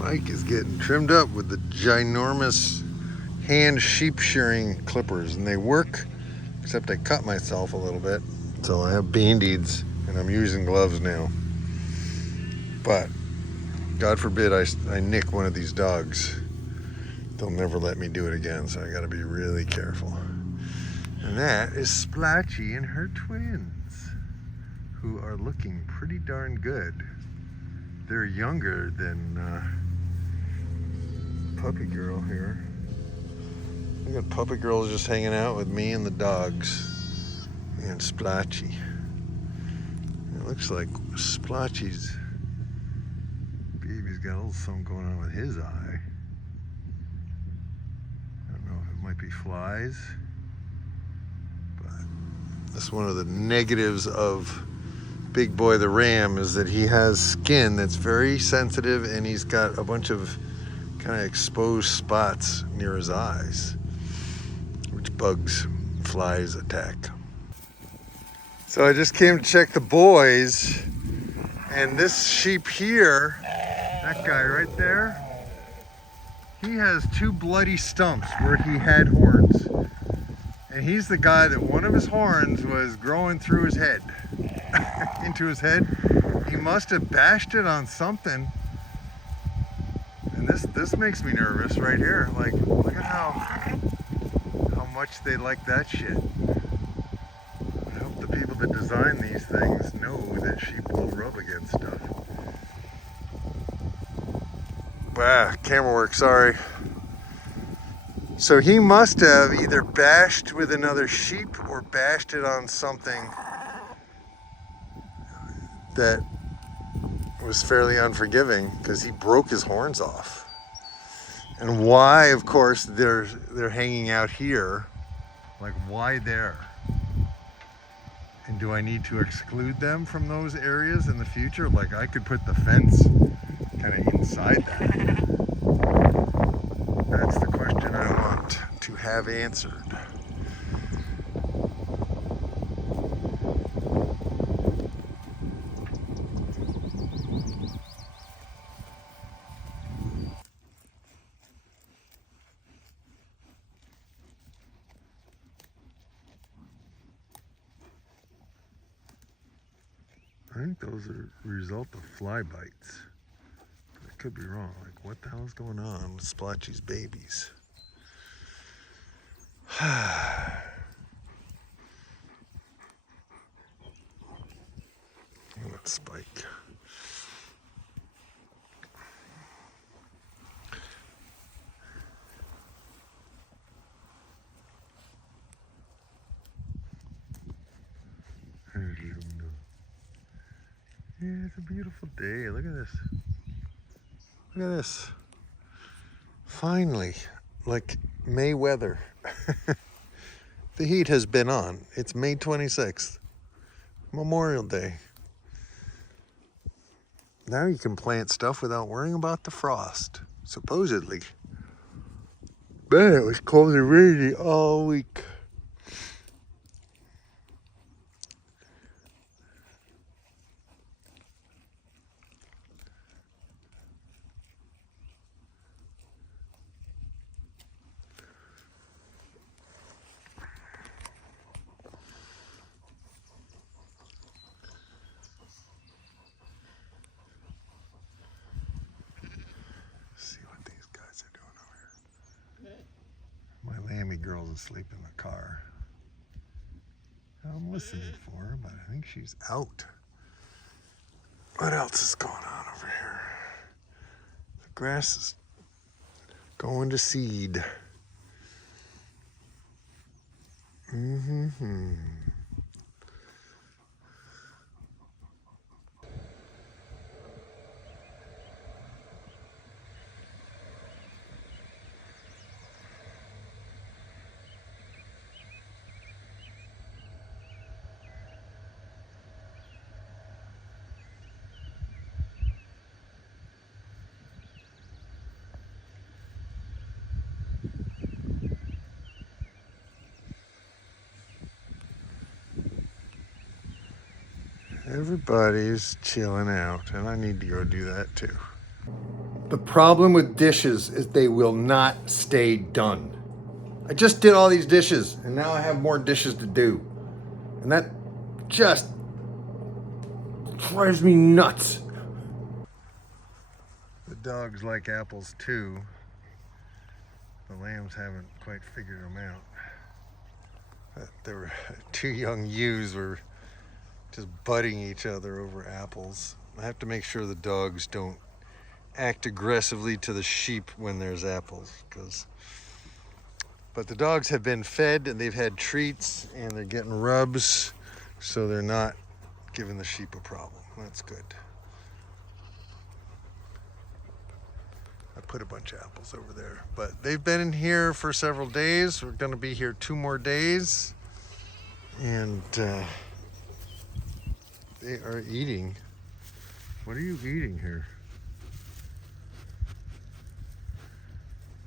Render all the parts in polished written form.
Mike is getting trimmed up with the ginormous hand sheep shearing clippers, and they work, except I cut myself a little bit. So I have band-aids and I'm using gloves now. But God forbid I nick one of these dogs. They'll never let me do it again, so I gotta be really careful. And that is Splatchy and her twins, who are looking pretty darn good. They're younger than Puppy Girl here. We got Puppy Girl just hanging out with me and the dogs and Splatchy. It looks like Splatchy's baby's got a little something going on with his eye. I don't know if it might be flies, but that's one of the negatives of Big Boy the Ram, is that he has skin that's very sensitive, and he's got a bunch of kind of exposed spots near his eyes, which bugs, flies attack. So I just came to check the boys, and this sheep here, that guy right there, he has 2 bloody stumps where he had horns. And he's the guy that one of his horns was growing through his head, into his head. He must have bashed it on something. And this makes me nervous right here. Like, look at how much they like that shit. I hope the people that design these things know that sheep will rub against stuff. Camera work, sorry. So he must have either bashed with another sheep or bashed it on something that was fairly unforgiving, because he broke his horns off. And why, of course, they're hanging out here. Like, why there? And do I need to exclude them from those areas in the future? Like, I could put the fence kind of inside that. That's the question I want to have answered. I think those are a result of fly bites. I could be wrong. Like, what the hell is going on with Splatchy's babies? That spike. Yeah, it's a beautiful day. Look at this. Look at this. Finally, like May weather. The heat has been on. It's May 26th, Memorial Day. Now you can plant stuff without worrying about the frost, supposedly. Man, it was cold and rainy all week. Lammy girl's asleep in the car. I'm listening for her, but I think she's out. What else is going on over here? The grass is going to seed. Everybody's chilling out, and I need to go do that too. The problem with dishes is they will not stay done. I just did all these dishes and now I have more dishes to do. And that just drives me nuts. The dogs like apples too. The lambs haven't quite figured them out. There were two young ewes were just butting each other over apples. I have to make sure the dogs don't act aggressively to the sheep when there's apples, but the dogs have been fed and they've had treats and they're getting rubs, so they're not giving the sheep a problem. That's good. I put a bunch of apples over there, but they've been in here for several days. We're going to be here 2 more days, and they are eating. What are you eating here?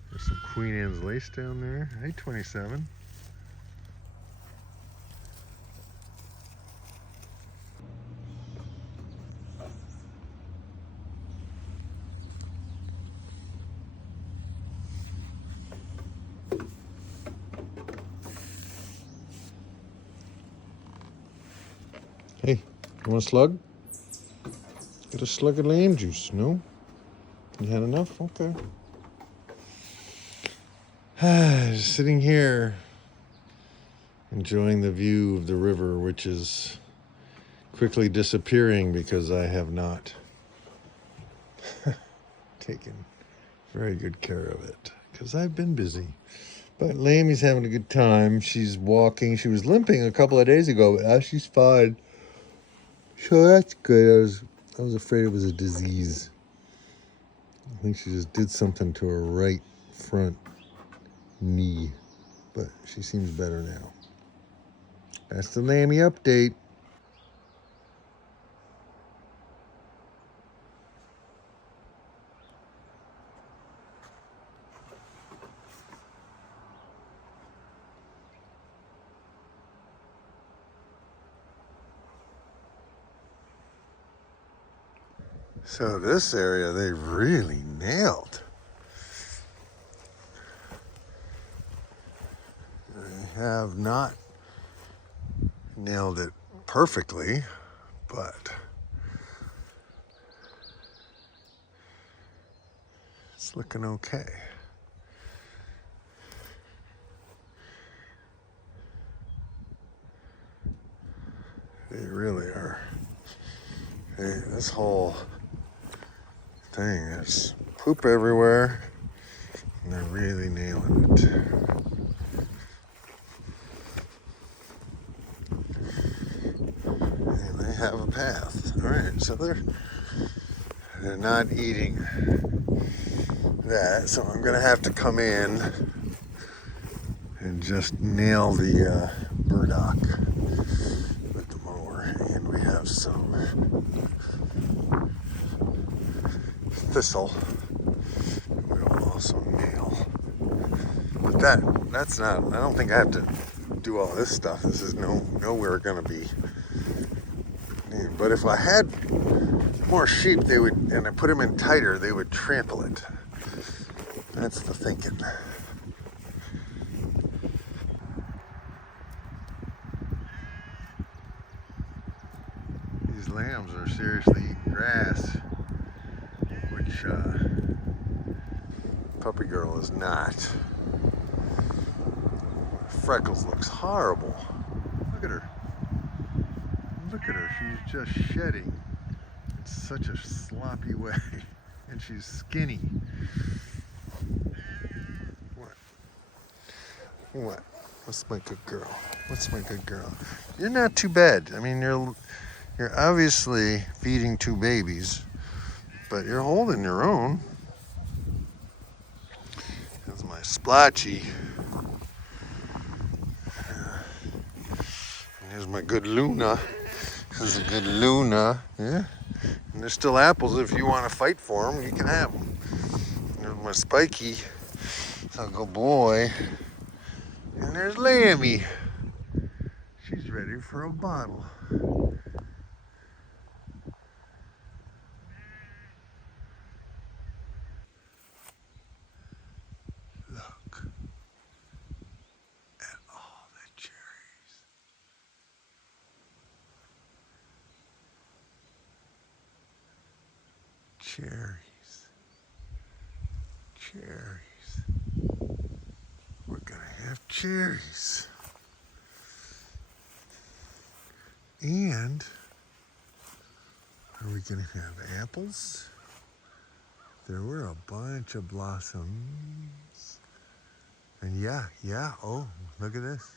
There's some Queen Anne's lace down there. Hey, 27. Hey, you want a slug? Get a slug of lamb juice, no? You had enough? Okay. Just sitting here, enjoying the view of the river, which is quickly disappearing because I have not taken very good care of it, because I've been busy. But Lammy's having a good time. She's walking. She was limping a couple of days ago, but now she's fine. So that's good. I was afraid it was a disease. I think she just did something to her right front knee, but she seems better now. That's the Lammy update. So this area they really nailed. They have not nailed it perfectly, but it's looking okay. They really are. This whole thing is poop everywhere, and they're really nailing it. And they have a path. All right, so they're not eating that, so I'm gonna have to come in and just nail the burdock with the mower, and we have some thistle we'll also nail. But that's not, I don't think I have to do all this stuff. This is nowhere gonna be. But if I had more sheep, they would, and I put them in tighter, they would trample it. That's the thinking. These lambs are seriously eating grass, which puppy girl is not. Freckles looks horrible. Look at her. Look at her. She's just shedding in such a sloppy way. And she's skinny. What? What's my good girl? What's my good girl? You're not too bad. I mean, you're obviously feeding 2 babies, but you're holding your own. That's my splotchy. And here's my good Luna. This is a good Luna. Yeah. And there's still apples. If you want to fight for them, you can have them. There's my Spiky. So good boy. And there's Lammy. She's ready for a bottle. cherries. Cherries. We're gonna have cherries. And are we gonna have apples? There were a bunch of blossoms. And yeah, oh, look at this.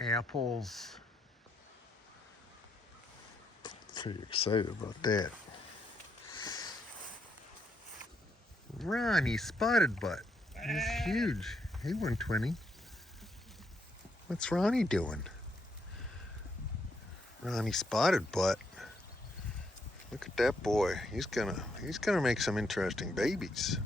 Apples. Pretty excited about that. Ronnie Spotted Butt. He's huge. Hey, 120. What's Ronnie doing? Ronnie Spotted Butt. Look at that boy. He's gonna make some interesting babies.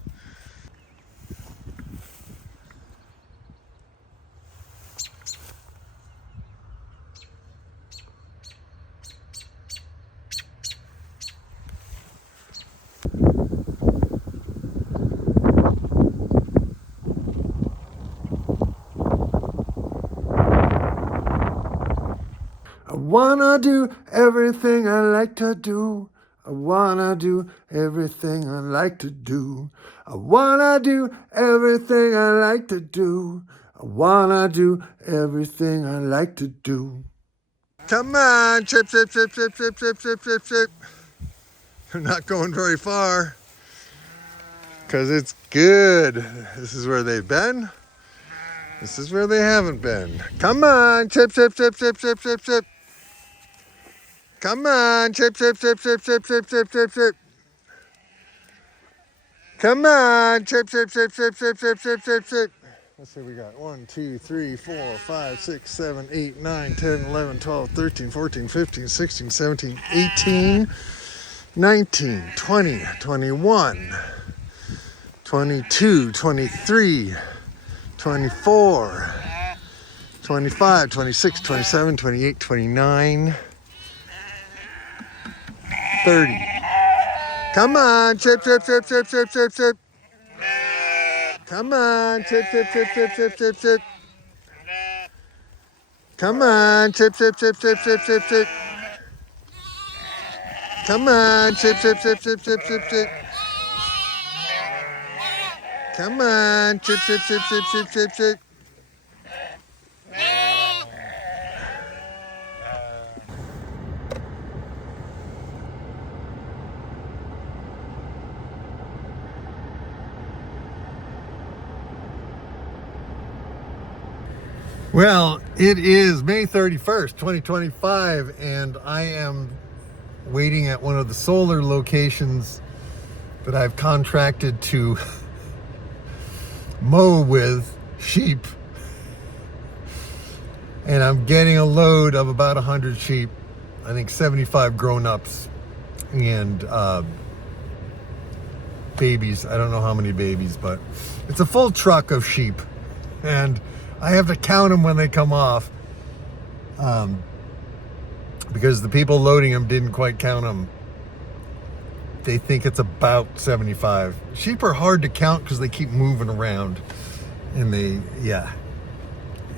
I wanna do everything I like to do. I wanna do everything I like to do. I wanna do everything I like to do. I wanna do everything I like to do. Come on, chip, chip, chip, chip, chip, chip, chip, chip, chip. They're not going very far because it's good. This is where they've been. This is where they haven't been. Come on, chip, chip, chip, chip, chip, chip, chip. Come on, chip, chip, chip, chip, chip, chip, chip, chip, chip. Come on, chip, chip, chip, chip, chip, chip, chip, chip, chip. Let's see, we got 1, 2, 3, 4, 5, 6, 7, 8, 9, 10, 11, 12, 13, 14, 15, 16, 17, 18, 19, 20, 21, 22, 23, 24, 25, 26, 27, 28, 29, 30. Come on, chip, chip, chip, chip, chip, chip, chip. Come on, chip, chip, chip, chip, chip, chip, chip. Come on, chip, chip, chip, chip, chip, chip, chip. Come on, chip, chip, chip, chip, chip, chip, chip. Come on, chip, chip, chip, chip, chip, chip, chip. Well, it is May 31st, 2025, and I am waiting at one of the solar locations that I've contracted to mow with sheep. And I'm getting a load of about 100 sheep, I think 75 grown-ups, and babies. I don't know how many babies, but it's a full truck of sheep. And I have to count them when they come off, because the people loading them didn't quite count them. They think it's about 75. Sheep are hard to count because they keep moving around, and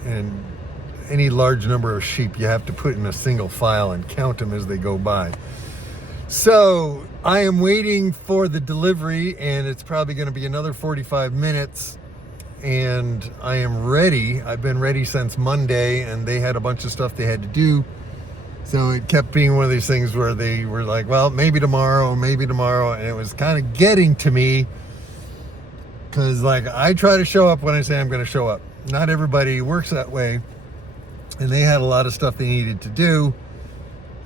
and any large number of sheep you have to put in a single file and count them as they go by. So I am waiting for the delivery, and it's probably going to be another 45 minutes. And I am ready. I've been ready since Monday, and they had a bunch of stuff they had to do. So it kept being one of these things where they were like, well, maybe tomorrow. And it was kind of getting to me because, like, I try to show up when I say I'm going to show up. Not everybody works that way. And they had a lot of stuff they needed to do.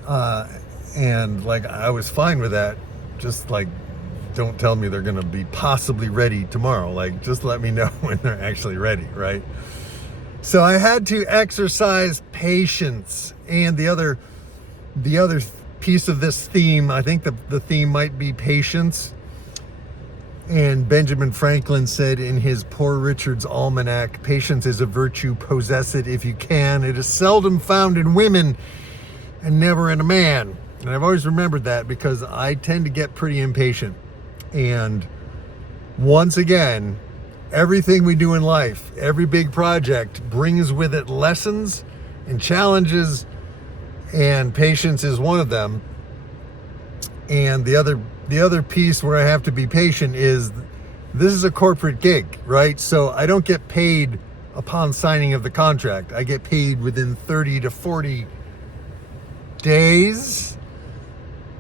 And, like, I was fine with that. Just, like, don't tell me they're going to be possibly ready tomorrow. Like, just let me know when they're actually ready, right? So I had to exercise patience. And the other piece of this theme, I think the theme might be patience. And Benjamin Franklin said in his Poor Richard's Almanac, patience is a virtue, possess it if you can. It is seldom found in women and never in a man. And I've always remembered that because I tend to get pretty impatient. And once again, everything we do in life, every big project brings with it lessons and challenges, and patience is one of them. And the other piece where I have to be patient is this is a corporate gig, right? So I don't get paid upon signing of the contract. I get paid within 30 to 40 days.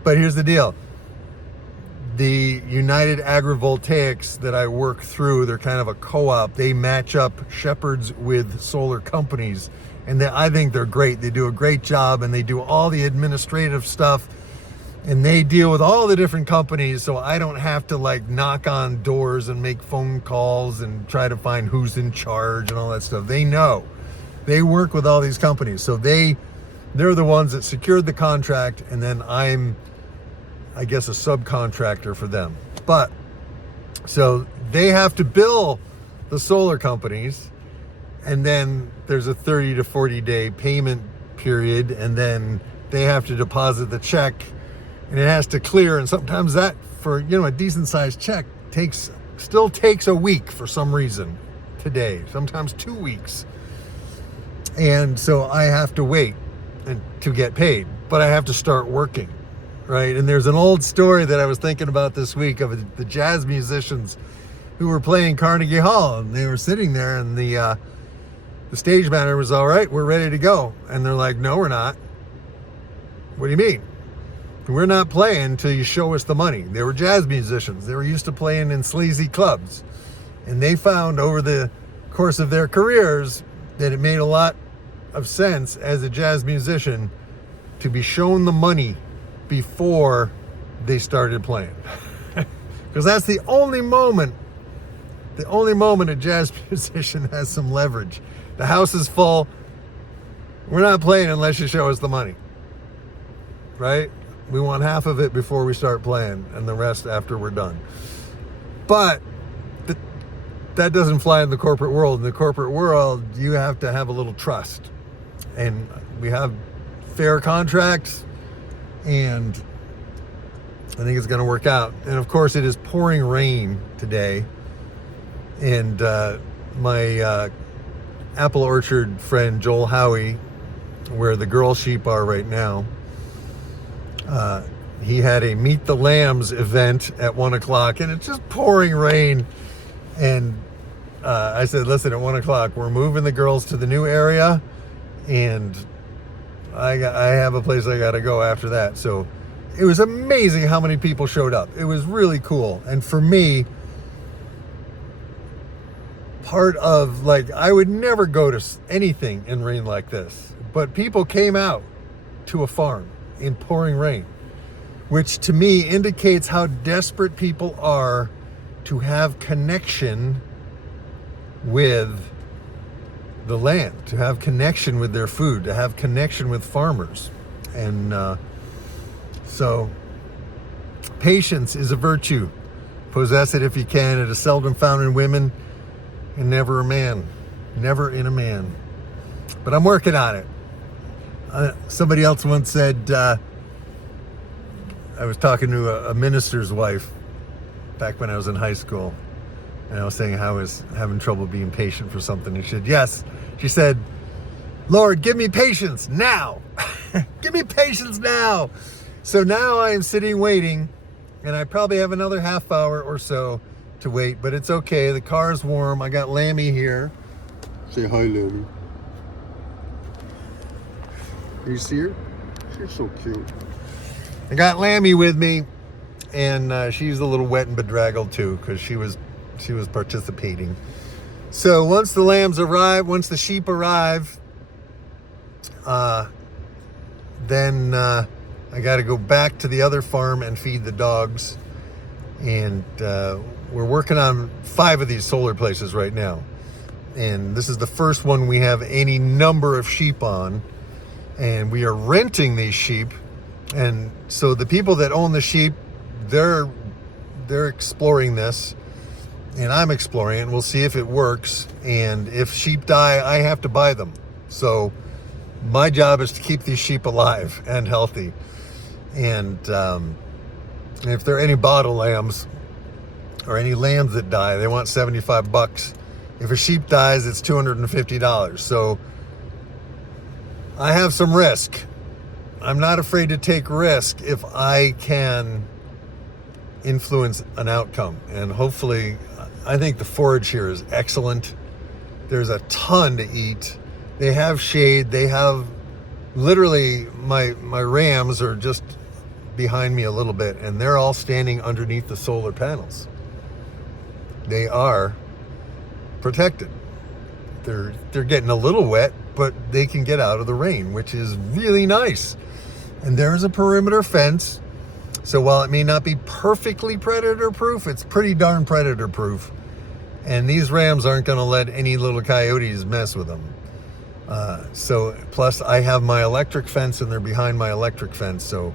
But here's the deal. The United Agrivoltaics that I work through, they're kind of a co-op. They match up shepherds with solar companies. And I think they're great. They do a great job, and they do all the administrative stuff. And they deal with all the different companies, so I don't have to like knock on doors and make phone calls and try to find who's in charge and all that stuff. They know. They work with all these companies. So they're the ones that secured the contract, and then I'm, I guess, a subcontractor for them. But so they have to bill the solar companies, and then there's a 30 to 40 day payment period, and then they have to deposit the check, and it has to clear. And sometimes that, for a decent sized check, still takes a week for some reason today, sometimes 2 weeks. And so I have to wait to get paid, but I have to start working, right? And there's an old story that I was thinking about this week of the jazz musicians who were playing Carnegie Hall, and they were sitting there, and the stage manager was, all right, we're ready to go. And they're like, no, we're not. What do you mean? We're not playing until you show us the money. They were jazz musicians. They were used to playing in sleazy clubs. And they found over the course of their careers that it made a lot of sense as a jazz musician to be shown the money before they started playing. Because that's the only moment a jazz musician has some leverage. The house is full. We're not playing unless you show us the money. Right? We want half of it before we start playing, and the rest after we're done. But that doesn't fly in the corporate world. In the corporate world, you have to have a little trust. And we have fair contracts, and I think it's going to work out. And of course, it is pouring rain today. And my apple orchard friend, Joel Howie, where the girl sheep are right now, he had a Meet the Lambs event at 1 o'clock, and it's just pouring rain. And I said, listen, at 1 o'clock, we're moving the girls to the new area, and I have a place I got to go after that. So it was amazing how many people showed up. It was really cool. And for me, part of, like, I would never go to anything in rain like this, but people came out to a farm in pouring rain, which to me indicates how desperate people are to have connection with the land, to have connection with their food, to have connection with farmers. And so patience is a virtue. Possess it if you can. It is seldom found in women and never a man. Never in a man. But I'm working on it. Somebody else once said, I was talking to a minister's wife back when I was in high school, and I was saying how I was having trouble being patient for something. And she said, yes. She said, Lord, give me patience now. Give me patience now. So now I am sitting waiting, and I probably have another half hour or so to wait, but it's okay. The car's warm. I got Lammy here. Say hi, Lammy. You see her? She's so cute. I got Lammy with me, and she's a little wet and bedraggled too, because she was participating. So once the lambs arrive, once the sheep arrive, then I got to go back to the other farm and feed the dogs. And we're working on 5 of these solar places right now, and this is the first one we have any number of sheep on. And we are renting these sheep, and so the people that own the sheep, they're exploring this, and I'm exploring it, and we'll see if it works. And if sheep die, I have to buy them. So my job is to keep these sheep alive and healthy. And if there are any bottle lambs or any lambs that die, they want $75. If a sheep dies, it's $250. So I have some risk. I'm not afraid to take risk if I can influence an outcome. And hopefully, I think the forage here is excellent. There's a ton to eat. They have shade. They have literally, my rams are just behind me a little bit, and they're all standing underneath the solar panels. They are protected. They're getting a little wet, but they can get out of the rain, which is really nice. And there's a perimeter fence. So while it may not be perfectly predator proof, it's pretty darn predator proof. And these rams aren't going to let any little coyotes mess with them. So plus I have my electric fence and they're behind my electric fence. So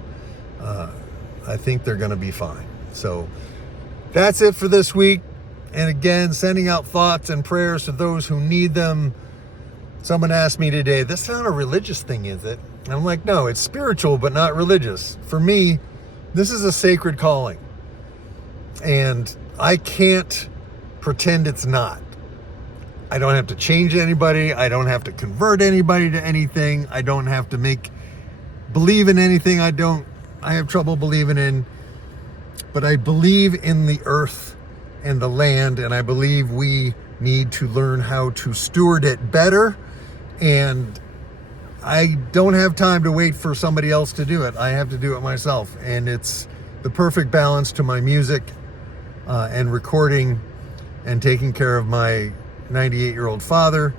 I think they're going to be fine. So that's it for this week. And again, sending out thoughts and prayers to those who need them. Someone asked me today, "This is not a religious thing, is it?" And I'm like, no, it's spiritual, but not religious. For me, this is a sacred calling. And I can't pretend it's not. I don't have to change anybody. I don't have to convert anybody to anything. I don't have to believe in anything I have trouble believing in. But I believe in the earth and the land, and I believe we need to learn how to steward it better. And I don't have time to wait for somebody else to do it. I have to do it myself. And it's the perfect balance to my music and recording and taking care of my 98-year-old father,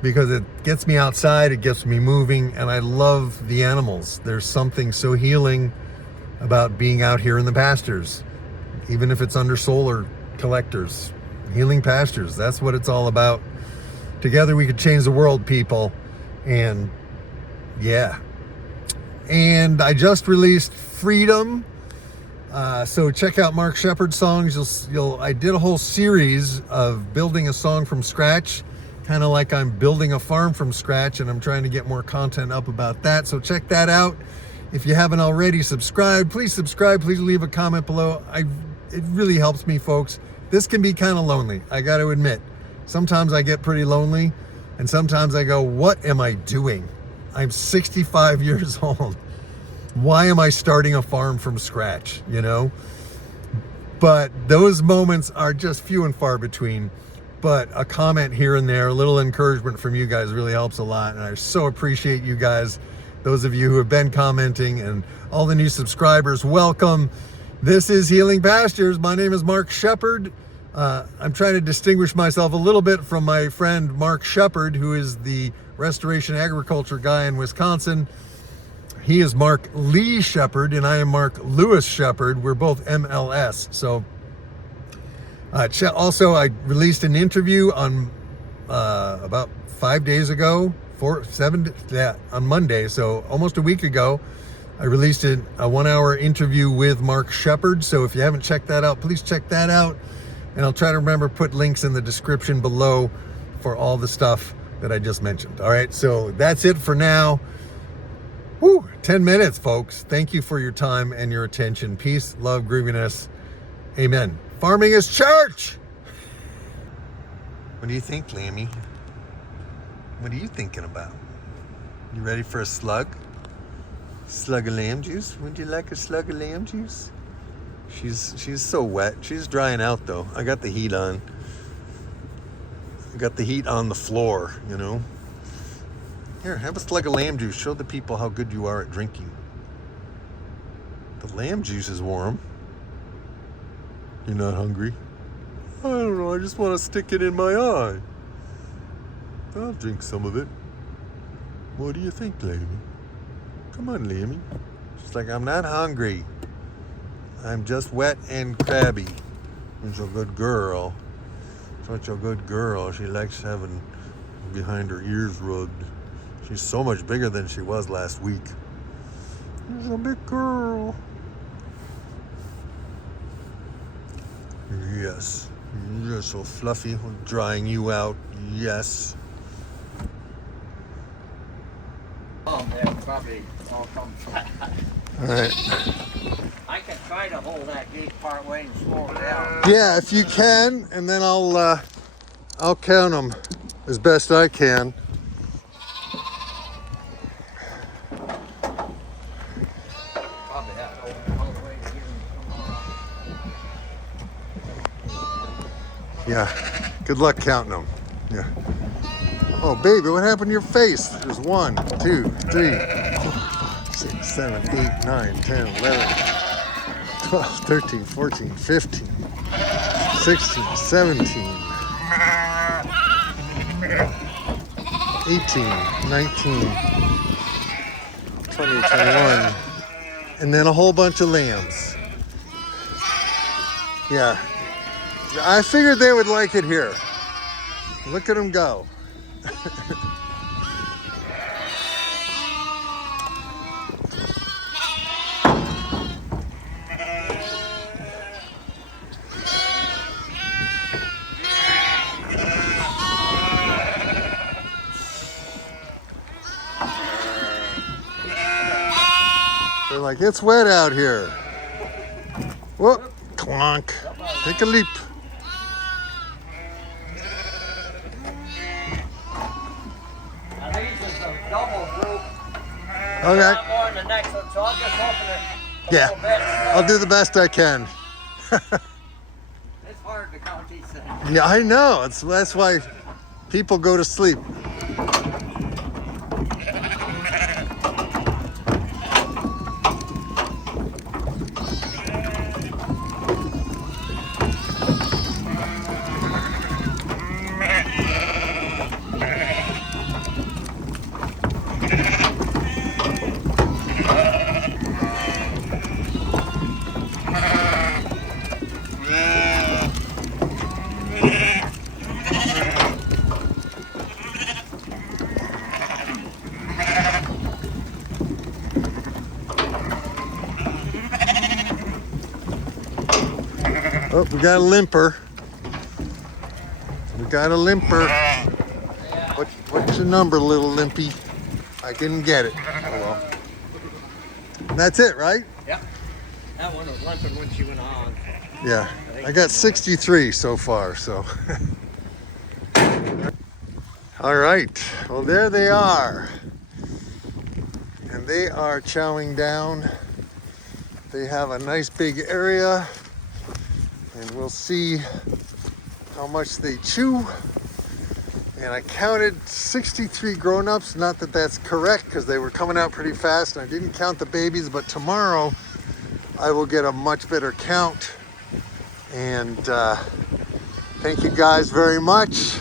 because it gets me outside, it gets me moving, and I love the animals. There's something so healing about being out here in the pastures, even if it's under solar collectors. Healing pastures, that's what it's all about. Together we could change the world, people. And yeah, and I just released Freedom. So check out Mark Shepard's songs. I did a whole series of building a song from scratch, kind of like I'm building a farm from scratch, and I'm trying to get more content up about that. So check that out. If you haven't already subscribed, please subscribe. Please leave a comment below. It really helps me, folks. This can be kind of lonely, I got to admit. Sometimes I get pretty lonely, and sometimes I go, what am I doing? I'm 65 years old. Why am I starting a farm from scratch, you know? But those moments are just few and far between. But a comment here and there, a little encouragement from you guys really helps a lot. And I so appreciate you guys, those of you who have been commenting, and all the new subscribers, welcome. This is Healing Pastures. My name is Mark Shepard. I'm trying to distinguish myself a little bit from my friend Mark Shepard, who is the restoration agriculture guy in Wisconsin. He is Mark Lee Shepard, and I am Mark Lewis Shepard. We're both MLS. So, also, I released an interview on about 5 days ago, on Monday. So almost a week ago, I released a 1-hour interview with Mark Shepard. So if you haven't checked that out, please check that out. And I'll try to remember put links in the description below for all the stuff that I just mentioned. All right, so that's it for now. 10 minutes, folks. Thank you for your time and your attention. Peace, love, grooviness. Amen. Farming is church. What do you think, Lammy? What are you thinking about? You ready for a slug? Slug of lamb juice? Would you like a slug of lamb juice? She's so wet. She's drying out though. I got the heat on. I got the heat on the floor, you know. Here, have a slug of lamb juice. Show the people how good you are at drinking. The lamb juice is warm. You're not hungry? I don't know, I just want to stick it in my eye. I'll drink some of it. What do you think, Lammy? Come on, Lammy. She's like, I'm not hungry. I'm just wet and crabby. She's a good girl. Such a good girl. She likes having behind her ears rubbed. She's so much bigger than she was last week. She's a big girl. Yes. You're so fluffy. I'm drying you out. Yes. Oh, they'll probably all come flat. All right. I can try to hold that gate part way and slow it down. Yeah, if you can, and then I'll count them as best I can. Yeah. Good luck counting them. Yeah. Oh, baby, what happened to your face? There's 1, 2, 3, 4, 5, 6, 7, 8, 9, 10, 11, 12, 13, 14, 15, 16, 17, 18, 19, 20, 21, and then a whole bunch of lambs. Yeah. I figured they would like it here. Look at them go. They're like, it's wet out here. Whoop, clonk. Take a leap. Now these is a double group. Okay. Not more in the next one, so I'll just open it a Yeah. little bit. I'll do the best I can. It's hard to count these things. Yeah, I know. That's why people go to sleep. Oh, we got a limper. We got a limper. What's your number, little limpy? I didn't get it. Oh well. And that's it, right? Yep. That one was limping when she went on. Yeah. I got 63 so far, so. All right. Well, there they are. And they are chowing down. They have a nice big area. And we'll see how much they chew. And I counted 63 grown-ups. Not that that's correct, because they were coming out pretty fast, and I didn't count the babies, but tomorrow I will get a much better count. And thank you guys very much.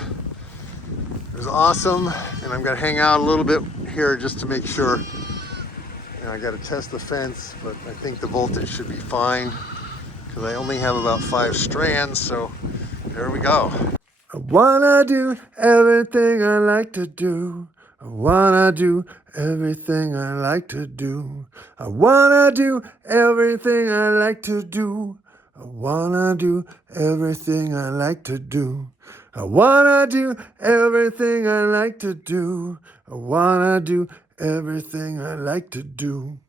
It was awesome. And I'm gonna hang out a little bit here just to make sure. And I gotta test the fence, but I think the voltage should be fine, because I only have about 5 strands, so there we go. I wanna do everything I like to do. I wanna do everything I like to do. I wanna do everything I like to do. I wanna do everything I like to do. I wanna do everything I like to do. I wanna do everything I like to do.